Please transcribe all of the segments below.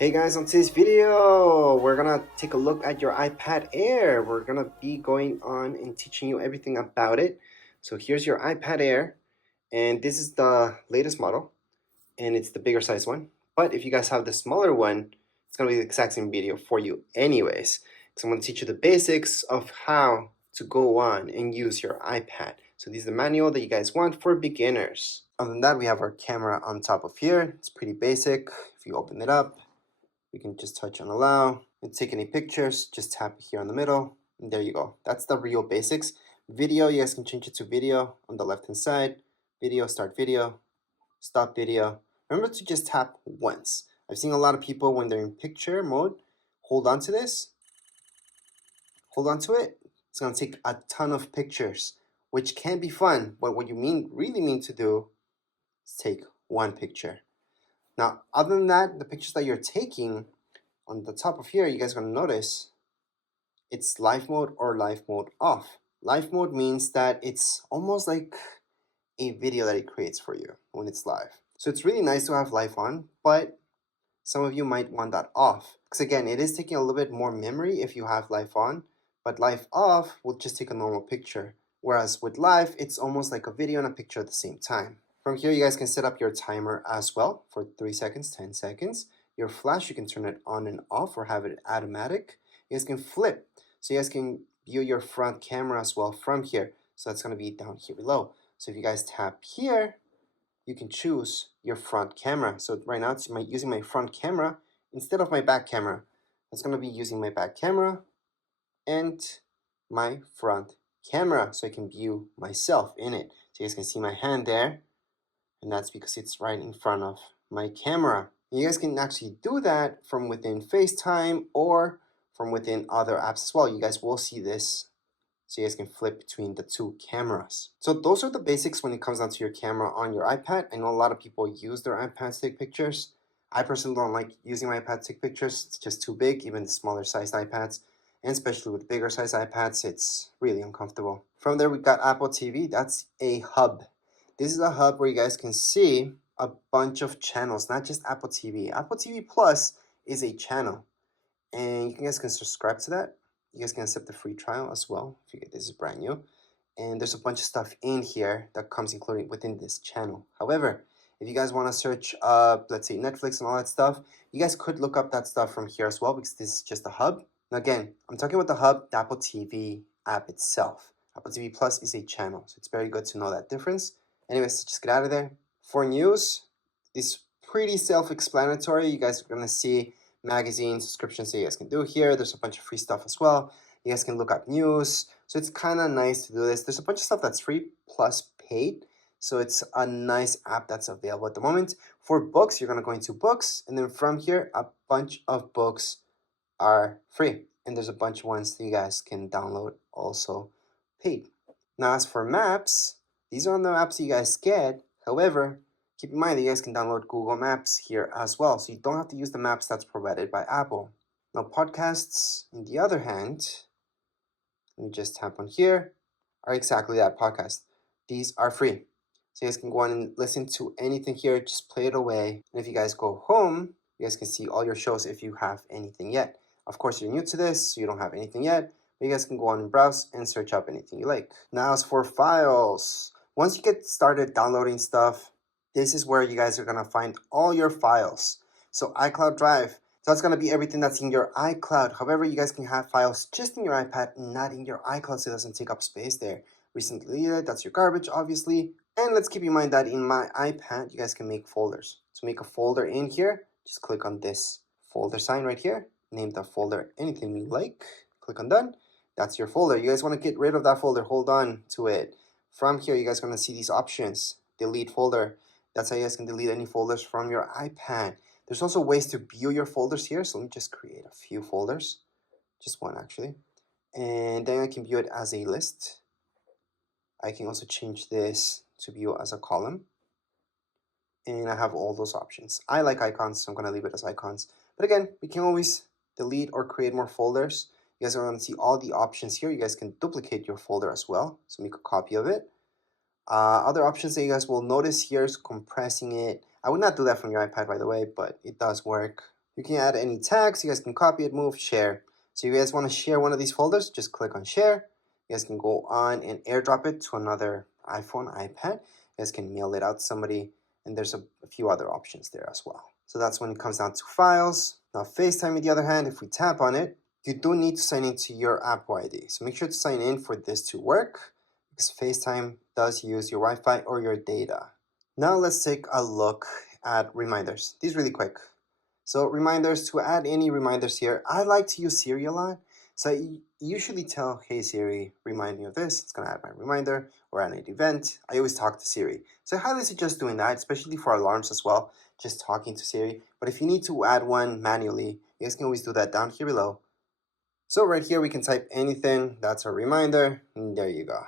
Hey guys, on today's video, we're gonna take a look at your iPad Air. We're gonna be going on and teaching you everything about it. So here's your iPad Air, and this is the latest model, and it's the bigger size one. But if you guys have the smaller one, it's gonna be the exact same video for you anyways. So I'm gonna teach you the basics of how to go on and use your iPad. So this is the manual that you guys want for beginners. Other than that, we have our camera on top of here. It's pretty basic. If you open it up, we can just touch on allow and take any pictures, just tap here on the middle, and there you go. That's the real basics. Video, you guys can change it to video on the left hand side. Video, start video, stop video. Remember to just tap once. I've seen a lot of people when they're in picture mode, hold on to this, hold on to it. It's gonna take a ton of pictures, which can be fun, but what you really mean to do is take one picture. Now, other than that, the pictures that you're taking on the top of here, you guys are going to notice it's live mode or live mode off. Live mode means that it's almost like a video that it creates for you when it's live. So it's really nice to have live on, but some of you might want that off. Because again, it is taking a little bit more memory if you have live on, but live off will just take a normal picture. Whereas with live, it's almost like a video and a picture at the same time. From here, you guys can set up your timer as well for 3 seconds, 10 seconds. Your flash, you can turn it on and off or have it automatic. You guys can flip. So you guys can view your front camera as well from here. So that's going to be down here below. So if you guys tap here, you can choose your front camera. So right now, it's using my front camera instead of my back camera. It's going to be using my back camera and my front camera. So I can view myself in it. So you guys can see my hand there. And that's because it's right in front of my camera. You guys can actually do that from within FaceTime or from within other apps as well. You guys will see this, so you guys can flip between the two cameras. So those are the basics when it comes down to your camera on your iPad. I know a lot of people use their iPads to take pictures. I personally don't like using my iPad to take pictures. It's just too big, even the smaller sized iPads. And especially with bigger sized iPads, it's really uncomfortable. From there, we've got Apple TV. That's a hub. This is a hub where you guys can see a bunch of channels, not just Apple TV. Apple TV Plus is a channel, and you guys can subscribe to that. You guys can accept the free trial as well if you get this is brand new. And there's a bunch of stuff in here that comes included within this channel. However, if you guys want to search up, let's say Netflix and all that stuff, you guys could look up that stuff from here as well because this is just a hub. Now again, I'm talking about the hub, the Apple TV app itself. Apple TV Plus is a channel, so it's very good to know that difference. Anyways, just get out of there. For news, it's pretty self-explanatory. You guys are going to see magazine subscriptions that you guys can do here. There's a bunch of free stuff as well. You guys can look up news. So it's kind of nice to do this. There's a bunch of stuff that's free plus paid. So it's a nice app that's available at the moment. For books, you're going to go into books. And then from here, a bunch of books are free. And there's a bunch of ones that you guys can download also paid. Now, as for maps, these are on the maps you guys get. However, keep in mind that you guys can download Google Maps here as well. So you don't have to use the maps that's provided by Apple. Now, podcasts, on the other hand, let me just tap on here, are exactly that, podcast. These are free. So you guys can go on and listen to anything here, just play it away. And if you guys go home, you guys can see all your shows if you have anything yet. Of course, you're new to this, so you don't have anything yet. But you guys can go on and browse and search up anything you like. Now, as for files, once you get started downloading stuff, this is where you guys are going to find all your files. So iCloud Drive, so that's going to be everything that's in your iCloud. However, you guys can have files just in your iPad, not in your iCloud, so it doesn't take up space there. Recently deleted, that's your garbage, obviously. And let's keep in mind that in my iPad, you guys can make folders. To make a folder in here, just click on this folder sign right here. Name the folder anything you like. Click on done. That's your folder. You guys want to get rid of that folder, hold on to it. From here, you guys are going to see these options. Delete folder. That's how you guys can delete any folders from your iPad. There's also ways to view your folders here. So let me just create a few folders. Just one actually. And then I can view it as a list. I can also change this to view as a column. And I have all those options. I like icons, so I'm going to leave it as icons. But again, we can always delete or create more folders. You guys are going to see all the options here. You guys can duplicate your folder as well. So make a copy of it. Other options that you guys will notice here is compressing it. I would not do that from your iPad, by the way, but it does work. You can add any tags. You guys can copy it, move, share. So you guys want to share one of these folders, just click on share. You guys can go on and airdrop it to another iPhone, iPad. You guys can mail it out to somebody, and there's a few other options there as well. So that's when it comes down to files. Now FaceTime, on the other hand, if we tap on it, you do need to sign into your Apple ID. So make sure to sign in for this to work, because FaceTime does use your Wi-Fi or your data. Now let's take a look at reminders. These really quick. So reminders, to add any reminders here, I like to use Siri a lot. So I usually tell, hey Siri, remind me of this. It's gonna add my reminder, or add an event. I always talk to Siri. So I highly suggest doing that, especially for alarms as well, just talking to Siri. But if you need to add one manually, you guys can always do that down here below. So right here, we can type anything. That's a reminder, and there you go.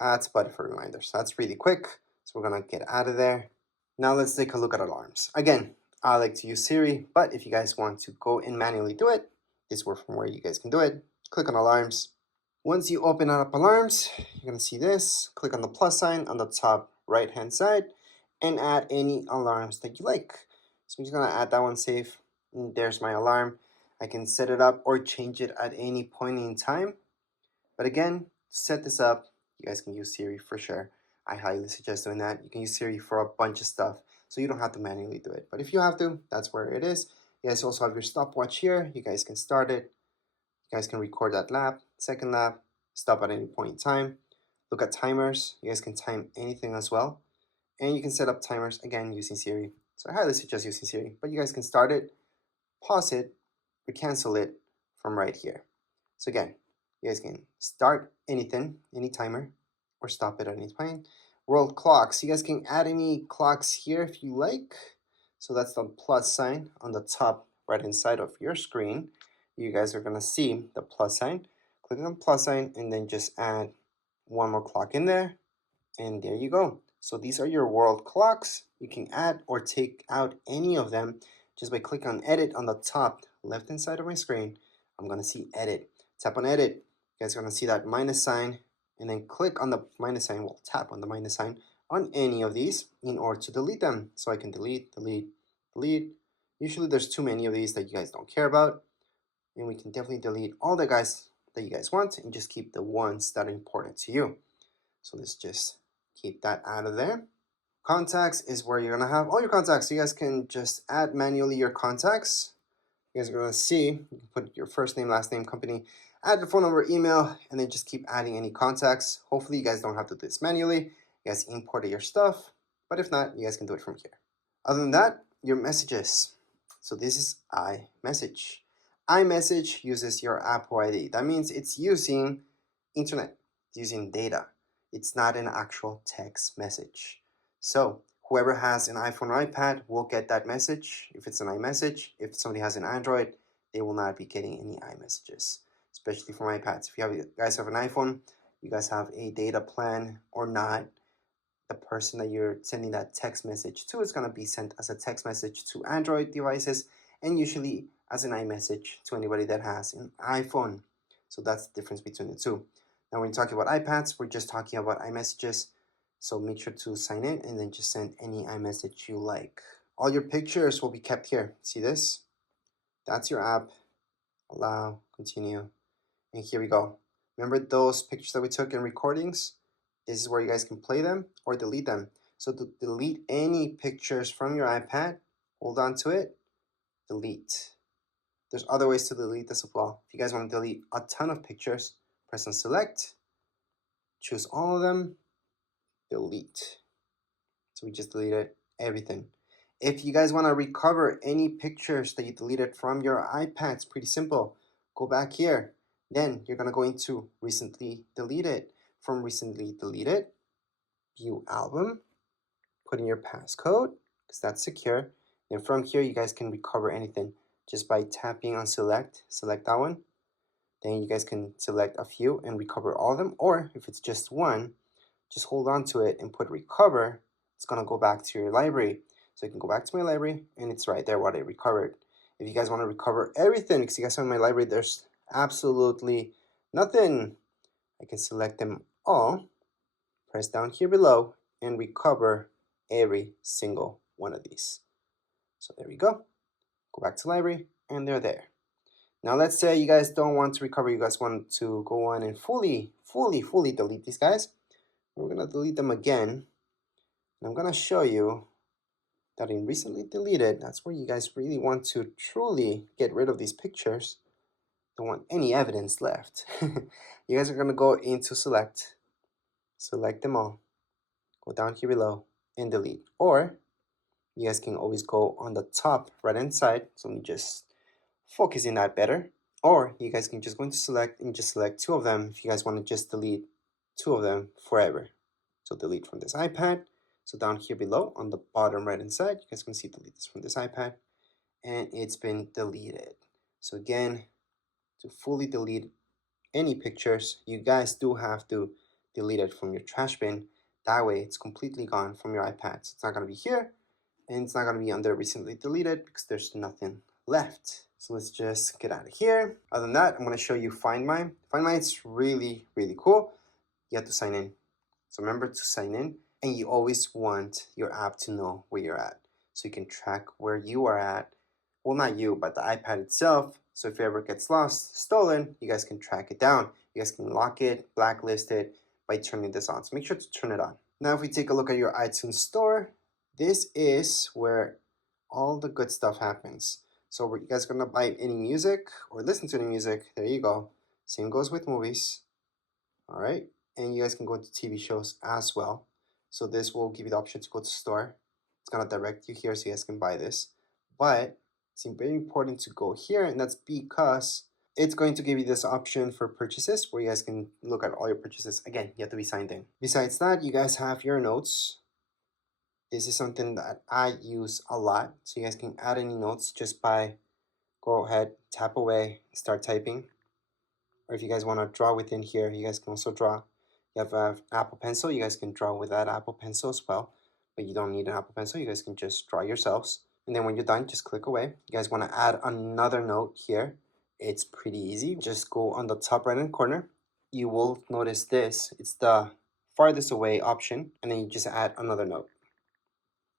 Add button for reminders. That's really quick. So we're gonna get out of there. Now let's take a look at alarms. Again, I like to use Siri, but if you guys want to go and manually do it, this is from where you guys can do it. Click on alarms. Once you open up alarms, you're gonna see this. Click on the plus sign on the top right hand side and add any alarms that you like. So I'm just gonna add that one, save. And there's my alarm. I can set it up or change it at any point in time. But again, to set this up, you guys can use Siri for sure. I highly suggest doing that. You can use Siri for a bunch of stuff, so you don't have to manually do it. But if you have to, that's where it is. You guys also have your stopwatch here. You guys can start it. You guys can record that lap, second lap, stop at any point in time. Look at timers. You guys can time anything as well. And you can set up timers, again, using Siri. So I highly suggest using Siri. But you guys can start it, pause it, or cancel it from right here. So again, you guys can start anything, any timer, or stop it at any point. World clocks. You guys can add any clocks here if you like. So that's the plus sign on the top right hand side of your screen. You guys are gonna see the plus sign. Click on the plus sign and then just add one more clock in there. And there you go. So these are your world clocks. You can add or take out any of them just by clicking on edit on the top left hand side of my screen. I'm gonna see edit. Tap on edit. You guys are gonna see that minus sign, and then click on the minus sign. Well, tap on the minus sign on any of these in order to delete them. So I can delete, delete, delete. Usually there's too many of these that you guys don't care about, and we can definitely delete all the guys that you guys want and just keep the ones that are important to you. So let's just keep that out of there. Contacts is where you're gonna have all your contacts. So you guys can just add manually your contacts. You guys are gonna see, you can put your first name, last name, company, add your phone number, email, and then just keep adding any contacts. Hopefully you guys don't have to do this manually. You guys import your stuff, but if not, you guys can do it from here. Other than that, your messages. So this is iMessage. iMessage uses your Apple ID. That means it's using internet, it's using data. It's not an actual text message. So whoever has an iPhone or iPad will get that message if it's an iMessage. If somebody has an Android, they will not be getting any iMessages, especially from iPads. If you guys have an iPhone, you guys have a data plan or not, the person that you're sending that text message to is going to be sent as a text message to Android devices and usually as an iMessage to anybody that has an iPhone. So that's the difference between the two. Now when you're talking about iPads, we're just talking about iMessages. So make sure to sign in and then just send any iMessage you like. All your pictures will be kept here. See this? That's your app. Allow, continue. And here we go. Remember those pictures that we took in recordings? This is where you guys can play them or delete them. So to delete any pictures from your iPad, hold on to it, delete. There's other ways to delete this as well. If you guys want to delete a ton of pictures, press on select, choose all of them, delete. So we just deleted everything. If you guys want to recover any pictures that you deleted from your iPad, it's pretty simple. Go back here. Then you're going to go into recently deleted. From recently deleted, view album, put in your passcode because that's secure. And from here, you guys can recover anything just by tapping on select that one. Then you guys can select a few and recover all of them. Or if it's just one, just hold on to it and put recover. It's going to go back to your library. So you can go back to my library and it's right there what I recovered. If you guys want to recover everything, because you guys have my library, there's absolutely nothing. I can select them all, press down here below, and recover every single one of these. So there we go. Go back to library, and they're there. Now let's say you guys don't want to recover, you guys want to go on and fully delete these guys. We're gonna delete them again. And I'm gonna show you that in recently deleted, that's where you guys really want to truly get rid of these pictures. Don't want any evidence left. You guys are gonna go into select them all, go down here below and delete. Or you guys can always go on the top right hand side. So let me just focus in that better. Or you guys can just go into select and just select two of them if you guys want to just delete two of them forever. So delete from this iPad. So down here below on the bottom right hand side, you guys can see delete this from this iPad, and it's been deleted. So again, to fully delete any pictures, you guys do have to delete it from your trash bin. That way it's completely gone from your iPad. So it's not going to be here, and it's not going to be under recently deleted because there's nothing left. So let's just get out of here. Other than that, I'm going to show you Find My. Find My, it's really cool. You have to sign in. So remember to sign in, and you always want your app to know where you're at. So you can track where you are at. Well, not you, but the iPad itself. So if it ever gets lost, stolen, you guys can track it down. You guys can lock it, blacklist it by turning this on. So make sure to turn it on. Now, if we take a look at your iTunes store, this is where all the good stuff happens. So you guys are gonna buy any music or listen to any music, there you go. Same goes with movies, all right? And you guys can go to TV shows as well. So this will give you the option to go to store. It's gonna direct you here so you guys can buy this. But it's very important to go here, and that's because it's going to give you this option for purchases where you guys can look at all your purchases. Again, you have to be signed in. Besides that, you guys have your notes. This is something that I use a lot. So you guys can add any notes just by go ahead, tap away, start typing. Or if you guys want to draw within here, you guys can also draw. You have an Apple Pencil, you guys can draw with that Apple Pencil as well. But you don't need an Apple Pencil, you guys can just draw yourselves. And then when you're done, just click away. You guys want to add another note here. It's pretty easy. Just go on the top right hand corner. You will notice this. It's the farthest away option. And then you just add another note.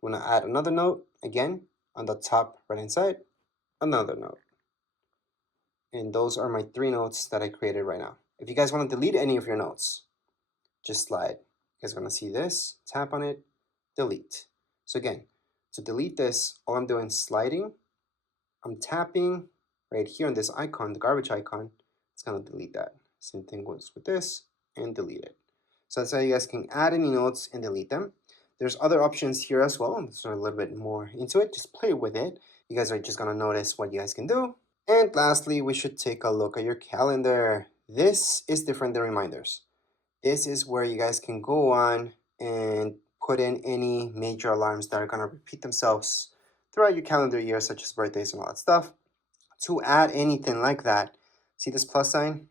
You want to add another note, again, on the top right hand side, another note. And those are my 3 notes that I created right now. If you guys want to delete any of your notes, just slide. You guys are going to see this, tap on it, delete. So again, to delete this, all I'm doing is sliding. I'm tapping right here on this icon, the garbage icon. It's going to delete that. Same thing goes with this, and delete it. So that's how you guys can add any notes and delete them. There's other options here as well. I'm just a little bit more into it. Just play with it. You guys are just going to notice what you guys can do. And lastly, we should take a look at your calendar. This is different than reminders. This is where you guys can go on and put in any major alarms that are going to repeat themselves throughout your calendar year, such as birthdays and all that stuff. To add anything like that, see this plus sign?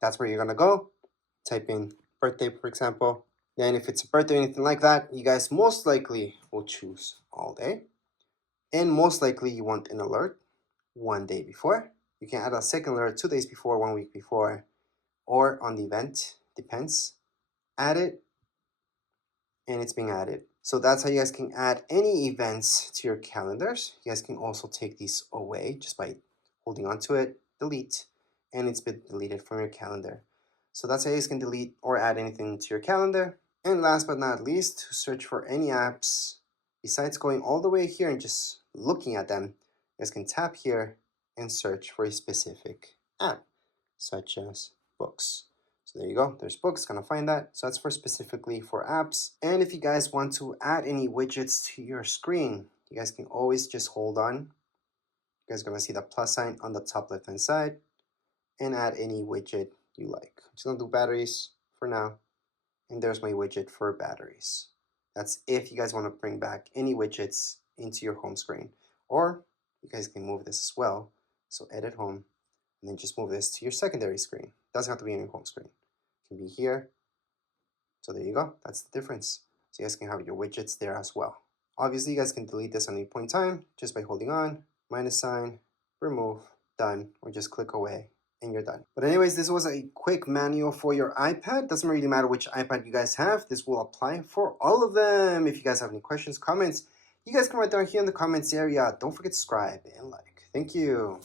That's where you're going to go. Type in birthday, for example. Then if it's a birthday or anything like that, you guys most likely will choose all day. And most likely you want an alert 1 day before. You can add a second alert 2 days before, 1 week before, or on the event, depends. Add it, and it's being added. So that's how you guys can add any events to your calendars. You guys can also take these away just by holding onto it, delete, and it's been deleted from your calendar. So that's how you guys can delete or add anything to your calendar. And last but not least, to search for any apps, besides going all the way here and just looking at them, you guys can tap here and search for a specific app, such as books. So there you go, there's books, gonna find that. So that's for specifically for apps. And if you guys want to add any widgets to your screen, you guys can always just hold on. You guys are gonna see the plus sign on the top left hand side and add any widget you like. I'm just gonna do batteries for now. And there's my widget for batteries. That's if you guys want to bring back any widgets into your home screen. Or you guys can move this as well. So edit home, and then just move this to your secondary screen. Doesn't have to be in your home screen. It can be here. So there you go. That's the difference. So you guys can have your widgets there as well. Obviously, you guys can delete this at any point in time just by holding on, minus sign, remove, done, or just click away and you're done. But anyways, this was a quick manual for your iPad. Doesn't really matter which iPad you guys have. This will apply for all of them. If you guys have any questions, comments, You guys can write down here in the comments area. Don't forget to subscribe and like. Thank you.